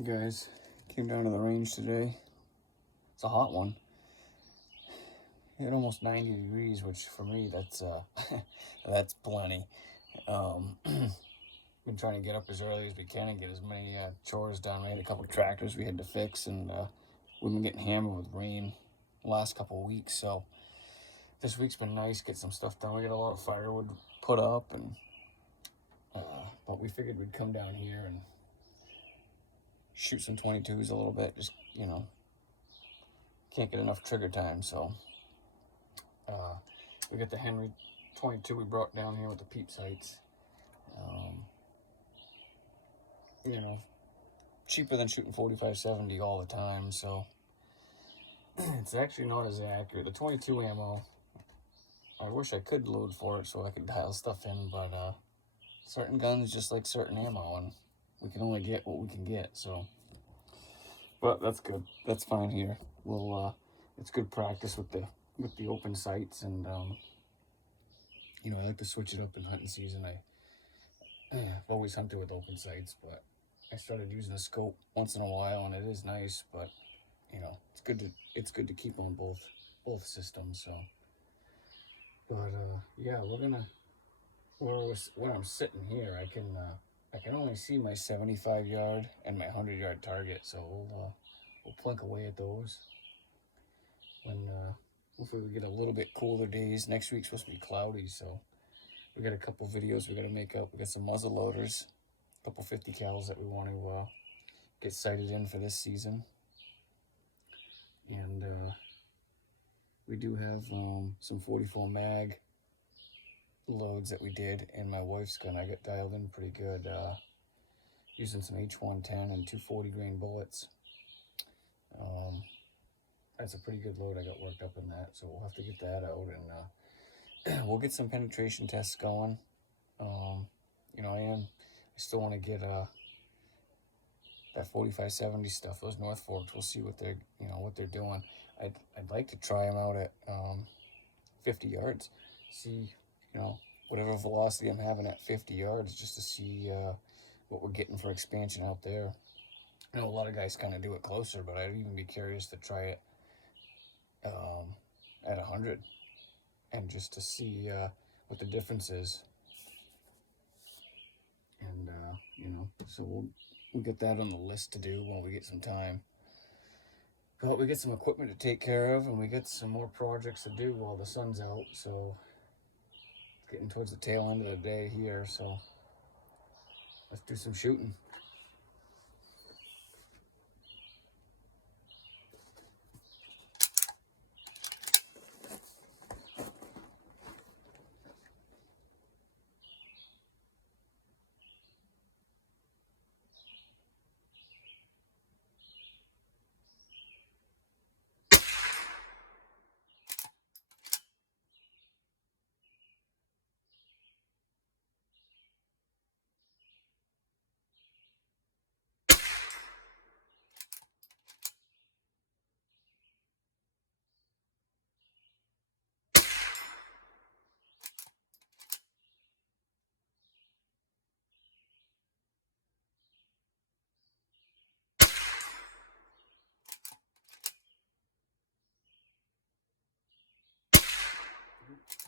You guys, came down to the range today. It's a hot one. Hit almost 90 degrees, which for me, that's that's plenty. Been trying to get up as early as we can and get as many chores done. We had a couple of tractors we had to fix, and we've been getting hammered with rain the last couple of weeks. So this week's been nice, get some stuff done. We got a lot of firewood put up, and but we figured we'd come down here and shoot some 22s a little bit. Just, can't get enough trigger time. So we got the Henry 22 we brought down here with the peep sights. Cheaper than shooting 45-70 all the time, so it's actually not as accurate. The 22 ammo, I wish I could load for it so I could dial stuff in, but certain guns just like certain ammo, and we can only get what we can get. So, but that's good. That's fine here. We'll it's good practice with the open sights, and I like to switch it up in hunting season. I've always hunted with open sights, but I started using a scope once in a while, and it is nice, but it's good to keep on both systems. So, but yeah, we're gonna when I'm sitting here, I can only see my 75 yard and my 100 yard target. So we'll plink away at those. When hopefully we get a little bit cooler days. Next week's supposed to be cloudy, so we got a couple videos we got to make up. We got some muzzle loaders, a couple 50 cals that we want to get sighted in for this season, and we do have some 44 mag loads that we did in my wife's gun. I got dialed in pretty good using some H110 and 240 grain bullets. That's a pretty good load. I got worked up in that, so we'll have to get that out, and we'll get some penetration tests going. I still want to get that 45-70 stuff, those North Forks. We'll see what they're doing. I'd like to try them out at 50 yards. See, whatever velocity I'm having at 50 yards, just to see what we're getting for expansion out there. I know a lot of guys kind of do it closer, but I'd even be curious to try it at 100, and just to see what the difference is. And so we'll get that on the list to do when we get some time. But we get some equipment to take care of, and we get some more projects to do while the sun's out. So getting towards the tail end of the day here, so let's do some shooting.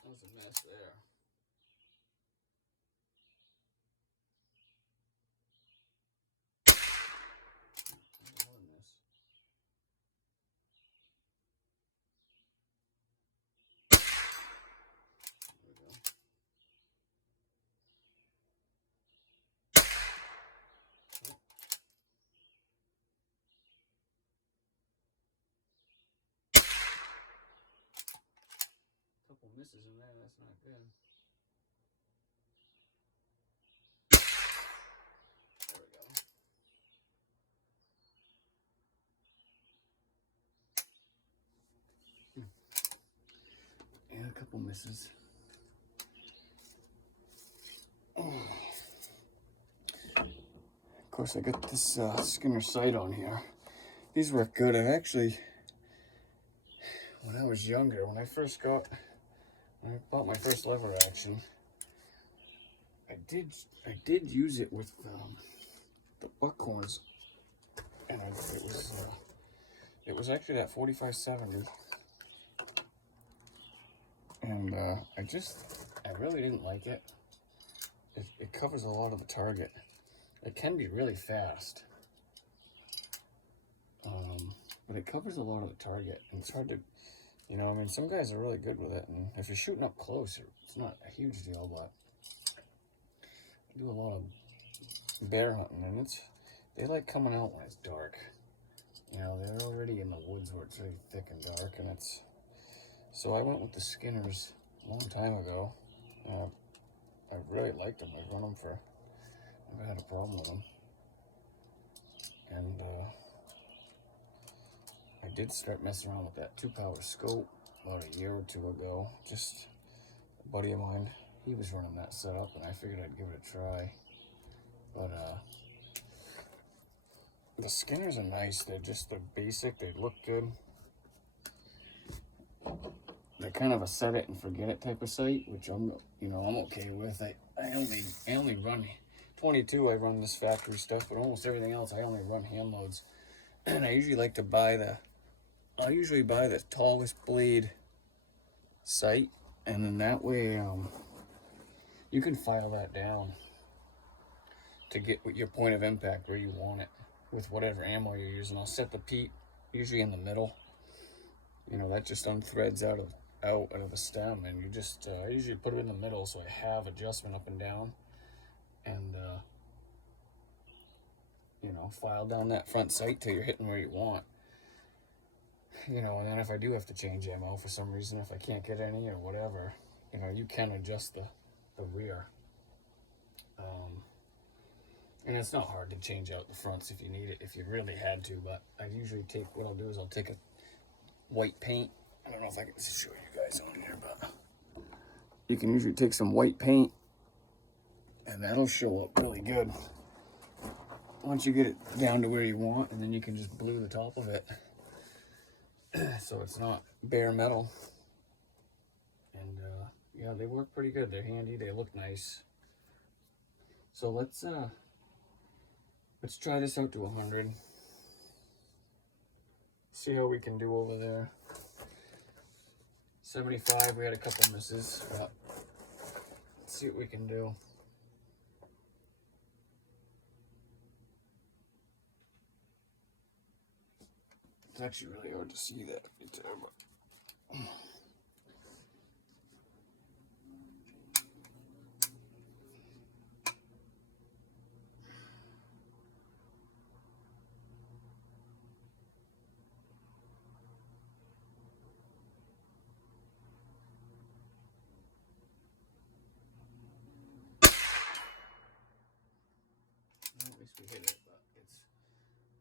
That was a mess there. Couple misses in there, that's not good. There we go. Yeah, a couple misses. Of course, I got this Skinner sight on here. These work good. I've actually, when I was younger, when I bought my first lever action, I did use it with the buckhorns and it was actually that 45-70, and I really didn't like it. It covers a lot of the target. It can be really fast, but it covers a lot of the target, and it's hard to, you know, I mean, some guys are really good with it, and if you're shooting up close, it's not a huge deal, but I do a lot of bear hunting, and they like coming out when it's dark. You know, they're already in the woods where it's really thick and dark, and so I went with the Skinners a long time ago. I really liked them. I've run them never had a problem with them. And I did start messing around with that 2-power scope about a year or two ago. Just a buddy of mine, he was running that setup, and I figured I'd give it a try. But the Skinners are nice. They're basic. They look good. They're kind of a set it and forget it type of sight, which I'm okay with. I only run 22. I run this factory stuff, but almost everything else I only run hand loads. And I usually like to buy the tallest blade sight, and then that way you can file that down to get your point of impact where you want it with whatever ammo you're using. I'll set the peat usually in the middle. You know, that just unthreads out of the stem, and you just I usually put it in the middle so I have adjustment up and down, and you know, file down that front sight till you're hitting where you want. You know, and then if I do have to change ammo for some reason, if I can't get any or whatever, you know, you can adjust the rear. And it's not hard to change out the fronts if you need it, if you really had to, but I usually what I'll do is I'll take a white paint. I don't know if I can show you guys on here, but you can usually take some white paint, and that'll show up really good once you get it down to where you want, and then you can just blue the top of it so it's not bare metal. And yeah, they work pretty good. They're handy. They look nice. So let's try this out to 100. See how we can do over there. 75, we had a couple misses, but let's see what we can do. It's actually really hard to see that right there, but at least we hit it, but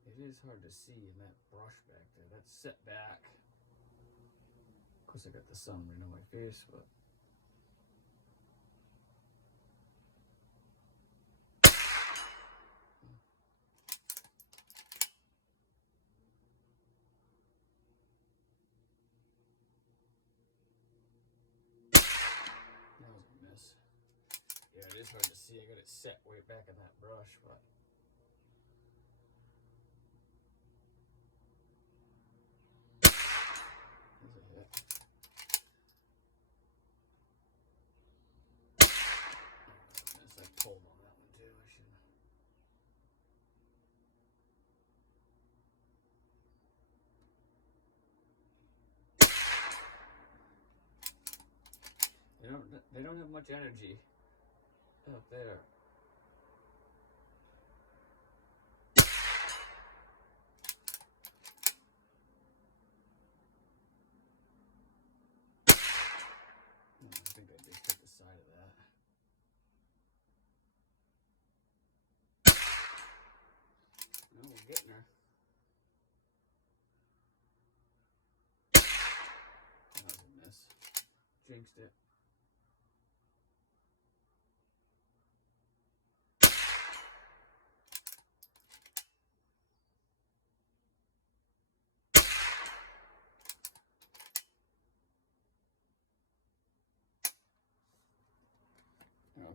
it is hard to see in that brush back there. That's set back. Of course, I got the sun right on my face, but that was a miss. Yeah, it is hard to see. I got it set way back in that brush, but there's a hit. Miss. I pulled on that one too. I should. They don't have much energy up there. I think I just hit the side of that. No, we're getting her. That was a miss. Jinxed it.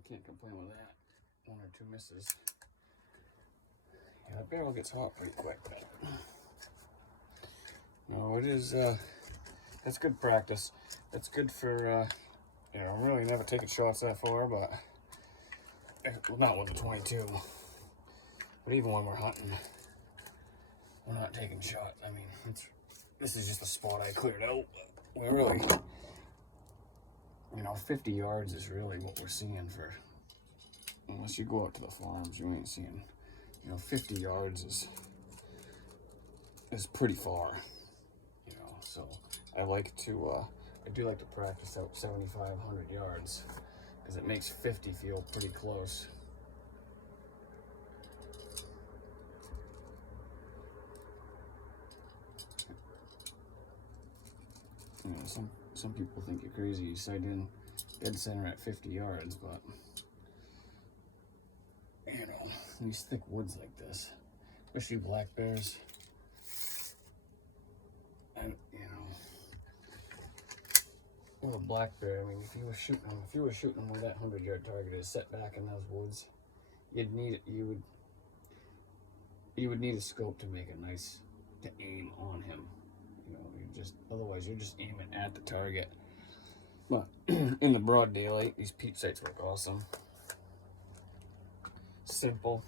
Can't complain with that. 1 or 2 misses. Yep. barrel gets hot pretty quick. No, it is, that's good practice. That's good for, you know, I'm really never taking shots that far, but not with the 22. But even when we're hunting, we're not taking shots. I mean, this is just a spot I cleared out. We're really, you know, 50 yards is really what we're seeing for, unless you go out to the farms, you ain't seeing, you know, 50 yards is pretty far, you know. So I like to, I do like to practice out 7,500 yards because it makes 50 feel pretty close. You know, some people think you're crazy. You sight in dead center at 50 yards, but you know, these thick woods like this, especially black bears, and you know, with a black bear, I mean, if you were shooting them where that 100-yard target is, set back in those woods, you'd need it. You would need a scope to make it nice to aim on him. You know, otherwise you're just aiming at the target. But in the broad daylight, these peep sights work awesome. Simple.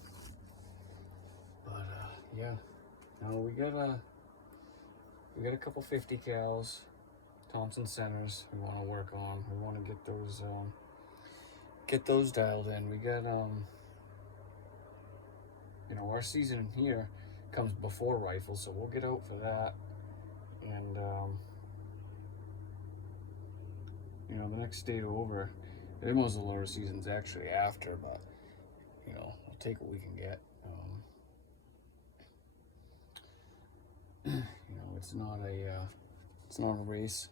But yeah. Now we got a couple 50 cals, Thompson centers we want to work on. We want to get those dialed in. We got you know, our season here comes before rifles, so we'll get out for that. And you know, the next state over, most of the lower season's actually after, but you know, we'll take what we can get. You know, it's not a race.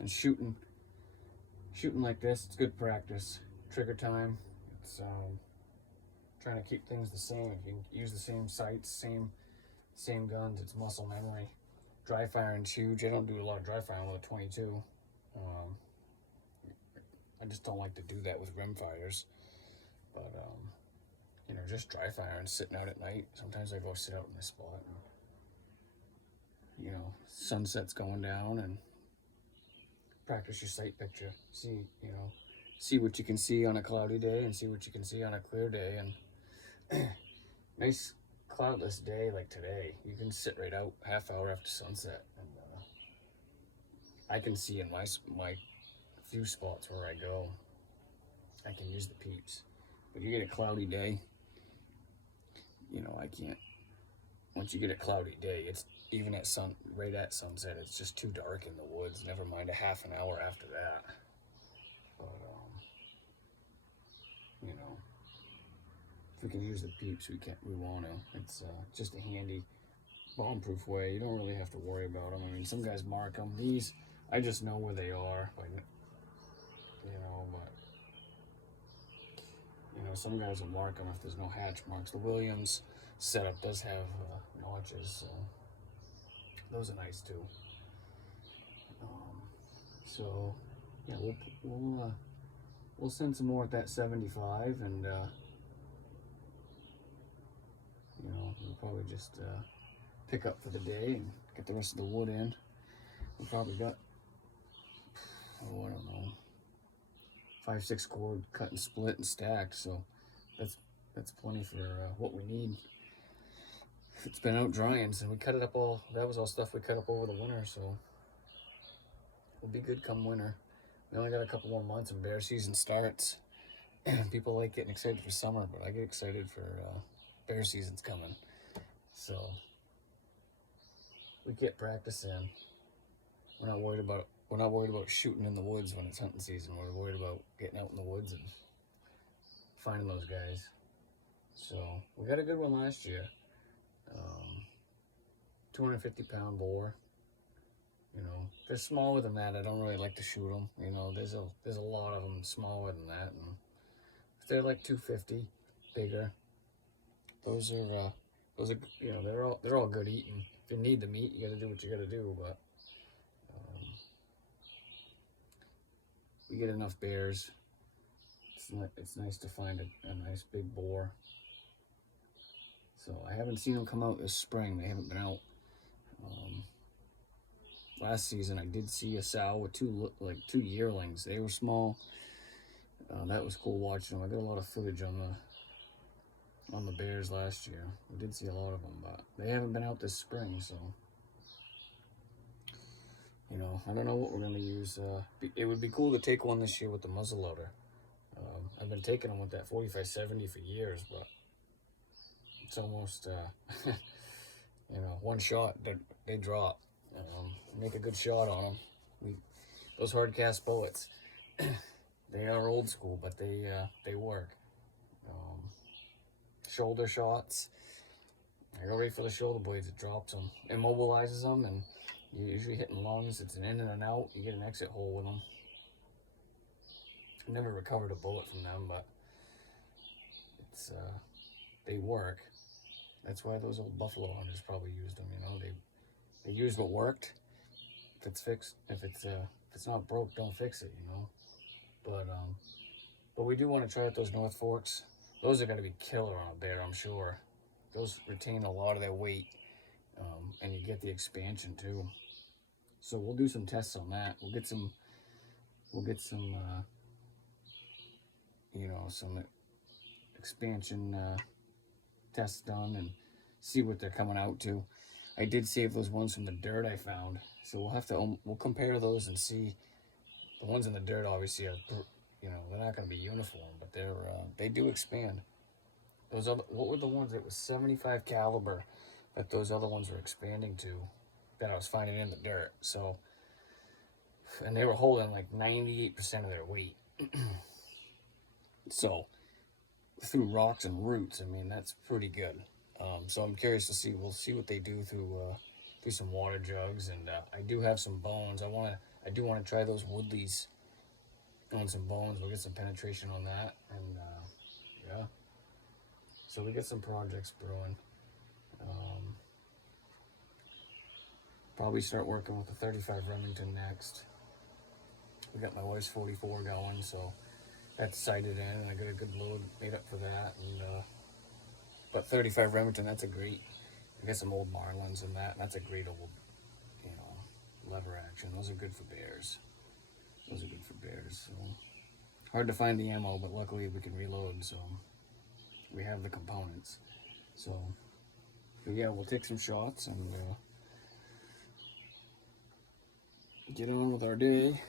And shooting like this, it's good practice. Trigger time, it's trying to keep things the same. If you use the same sights, same guns, it's muscle memory. Dry firing's huge. I don't do a lot of dry firing with a 22. I just don't like to do that with rim fighters. But you know, just dry firing, sitting out at night. Sometimes I go sit out in this spot, and you know, sunset's going down, and practice your sight picture. See, you know, see what you can see on a cloudy day, and see what you can see on a clear day. And nice cloudless day like today, you can sit right out half hour after sunset, and I can see in my few spots where I go. I can use the peeps. But you get a cloudy day, you know, I can't. Once you get a cloudy day, it's even right at sunset, it's just too dark in the woods. Never mind a half an hour after that. But you know, if we can use the peeps, we want to. It's just a handy bomb-proof way. You don't really have to worry about them. I mean, some guys mark them. These, I just know where they are. You know, but you know, some guys will mark them if there's no hatch marks. The Williams setup does have notches, so those are nice too. So yeah, we'll send some more at that 75, and you know, we'll probably just pick up for the day and get the rest of the wood in. We probably got, oh, I don't know, 5-6 cord cut and split and stacked, so that's plenty for what we need. It's been out drying, so we cut it up all. That was all stuff we cut up over the winter, so we'll be good come winter. We only got a couple more months and bear season starts. People like getting excited for summer, but I get excited for bear season's coming. So we get practice in. We're not worried about shooting in the woods when it's hunting season. We're worried about getting out in the woods and finding those guys. So we got a good one last year. 250-pound boar. You know, they're smaller than that. I don't really like to shoot them. You know, there's a lot of them smaller than that, and if they're like 250, bigger, those are you know, they're all good eating. If you need the meat, you got to do what you got to do. But we get enough bears. It's nice to find a nice big boar. So I haven't seen them come out this spring. They haven't been out. Last season I did see a sow with two yearlings. They were small. That was cool watching them. I got a lot of footage on the bears last year. I did see a lot of them, but they haven't been out this spring, so you know, I don't know what we're gonna use. It would be cool to take one this year with the muzzleloader. I've been taking them with that 45-70 for years, but it's almost you know, one shot they drop. Make a good shot on them. Those hard cast bullets, they are old school, but they work. Shoulder shots. I go right for the shoulder blades. It drops them, immobilizes them, and you're usually hitting lungs. It's an in and an out. You get an exit hole with them. I never recovered a bullet from them, but it's they work. That's why those old buffalo hunters probably used them. You know, they used what worked. If it's fixed, if it's not broke, don't fix it. You know, but we do want to try out those North Forks. Those are going to be killer on a bear, I'm sure. Those retain a lot of their weight, and you get the expansion too. So we'll do some tests on that. We'll get some you know, some expansion tests done and see what they're coming out to. I did save those ones from the dirt I found, so we'll have to we'll compare those and see. The ones in the dirt obviously are, you know, they're not going to be uniform, but they do expand. Those other, what were the ones that was 75 caliber that those other ones were expanding to, that I was finding in the dirt? So, and they were holding like 98% of their weight. So through rocks and roots, I mean, that's pretty good. So I'm curious to see. We'll see what they do through some water jugs, and I do have some bones. I do want to try those Woodleys on some bones. We'll get some penetration on that, and yeah. So we get some projects brewing. Probably start working with the 35 Remington next. We got my wife's 44 going, so that's sighted in, and I got a good load made up for that. And but 35 Remington, that's a great. I got some old Marlins and that. That's a great old, you know, lever action. Those are good for bears. Those are good for bears. So hard to find the ammo, but luckily we can reload, so we have the components. So yeah, we'll take some shots and get on with our day.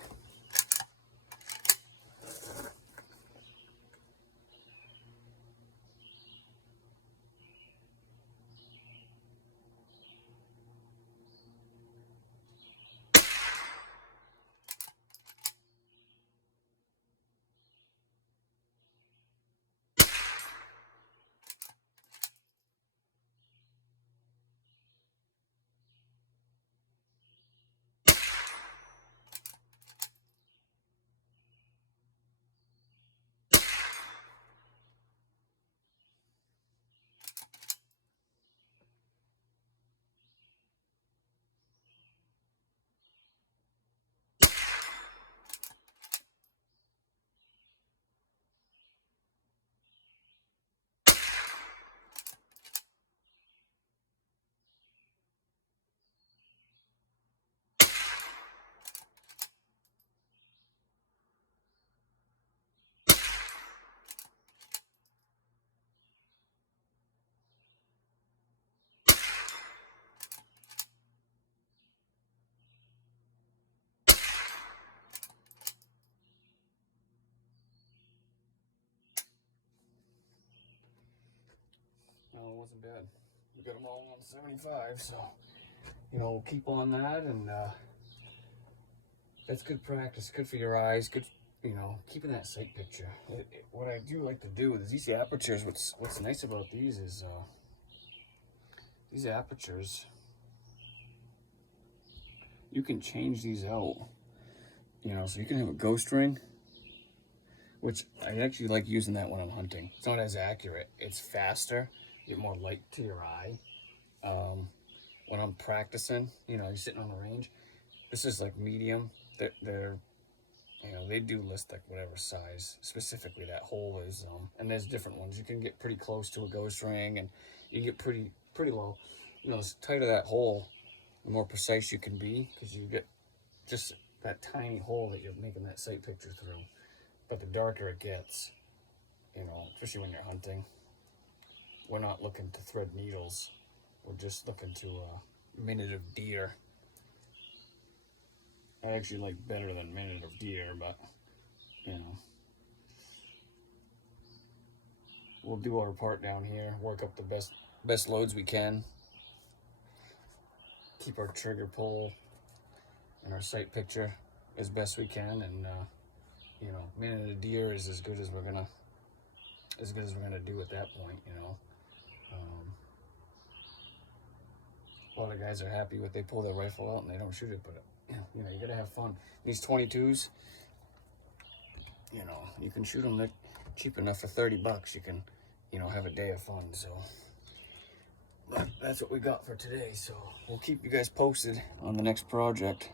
No, it wasn't bad. We got them all on 75, so you know, we'll keep on that, and that's good practice. Good for your eyes. Good, you know, keeping that sight picture. What I do like to do is these apertures. What's nice about these is these apertures. You can change these out. You know, so you can have a ghost ring, which I actually like using that when I'm hunting. It's not as accurate. It's faster. You get more light to your eye. When I'm practicing, you know, you're sitting on the range. This is like medium. They're you know, they do list like whatever size specifically that hole is. And there's different ones. You can get pretty close to a ghost ring, and you get pretty low. You know, the tighter that hole, the more precise you can be, because you get just that tiny hole that you're making that sight picture through. But the darker it gets, you know, especially when you're hunting, we're not looking to thread needles. We're just looking to minute of deer. I actually like better than minute of deer, but you know, we'll do our part down here, work up the best loads we can, keep our trigger pull and our sight picture as best we can, and you know, minute of deer is as good as we're gonna do at that point. You know, a lot of guys are happy with they pull their rifle out and they don't shoot it, but you know, you gotta have fun. These 22s, you know, you can shoot them. They're cheap enough for $30. You can, you know, have a day of fun. So, but that's what we got for today. So we'll keep you guys posted on the next project.